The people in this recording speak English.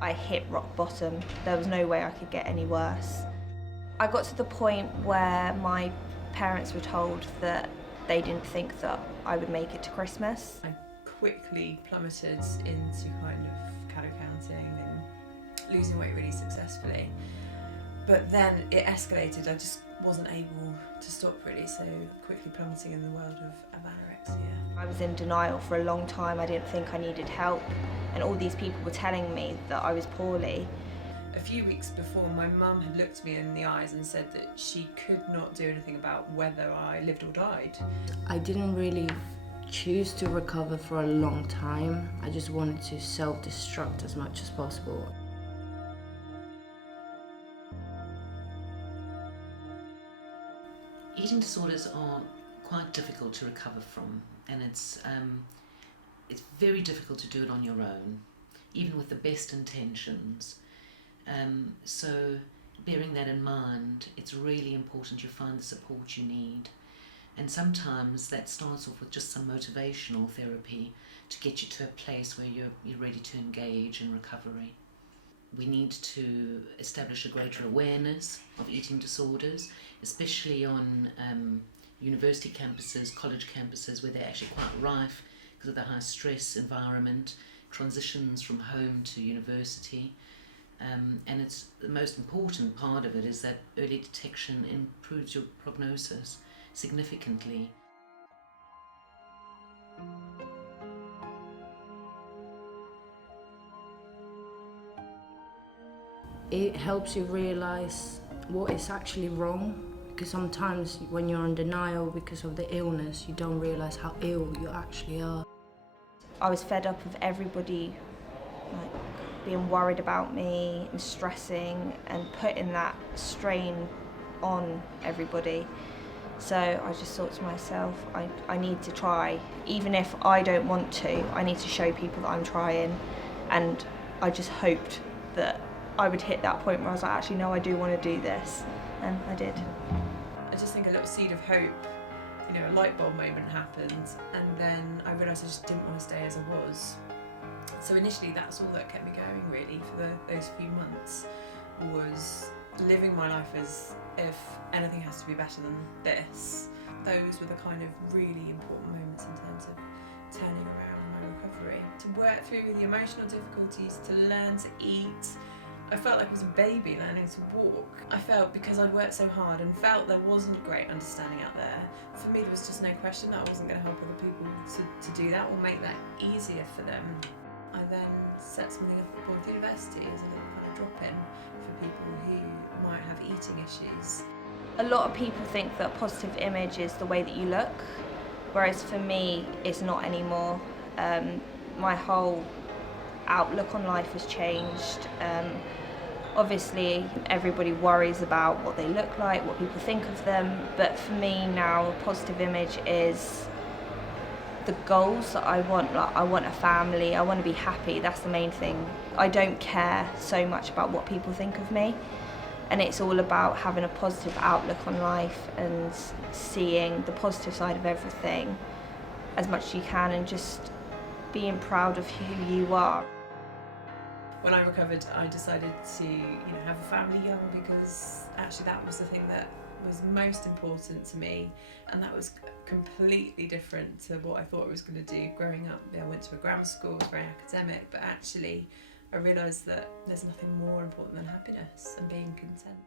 I hit rock bottom. There was no way I could get any worse. I got to the point where my parents were told that they didn't think that I would make it to Christmas. I quickly plummeted into kind of calorie counting and losing weight really successfully. But then it escalated. I just wasn't able to stop really, so quickly plummeting in the world of anorexia. I was in denial for a long time. I didn't think I needed help, and all these people were telling me that I was poorly. A few weeks before, my mum had looked me in the eyes and said that she could not do anything about whether I lived or died. I didn't really choose to recover for a long time. I just wanted to self-destruct as much as possible. Eating disorders are quite difficult to recover from, and it's very difficult to do it on your own, even with the best intentions. So bearing that in mind, it's really important you find the support you need. And sometimes that starts off with just some motivational therapy to get you to a place where you're ready to engage in recovery. We need to establish a greater awareness of eating disorders, especially on university campuses, college campuses, where they're actually quite rife because of the high stress environment, transitions from home to university. And it's the most important part of it is that early detection improves your prognosis significantly. It helps you realise what is actually wrong, because sometimes when you're in denial because of the illness, you don't realise how ill you actually are. I was fed up of everybody being worried about me and stressing and putting that strain on everybody. So I just thought to myself, I need to try. Even if I don't want to, I need to show people that I'm trying. And I just hoped that I would hit that point where I was like, actually, no, I do want to do this. And I did. I just think a little seed of hope, a light bulb moment happened, and then I realised I just didn't want to stay as I was. So initially that's all that kept me going really for those few months, was living my life as if anything has to be better than this. Those were the kind of really important moments in terms of turning around my recovery. To work through the emotional difficulties, to learn to eat. I felt like I was a baby learning to walk. I felt because I'd worked so hard and felt there wasn't a great understanding out there, for me there was just no question that I wasn't going to help other people to do that or make that easier for them. I then set something up at university as a little kind of drop-in for people who might have eating issues. A lot of people think that positive image is the way that you look, whereas for me it's not anymore. My whole outlook on life has changed. Obviously everybody worries about what they look like, what people think of them, but for me now positive image is the goals that I want. Like, I want a family, I want to be happy, that's the main thing. I don't care so much about what people think of me, and it's all about having a positive outlook on life and seeing the positive side of everything as much as you can and just being proud of who you are. When I recovered, I decided to have a family young, because actually that was the thing that was most important to me, and that was completely different to what I thought I was going to do growing up. I went to a grammar school, it was very academic, but actually I realised that there's nothing more important than happiness and being content.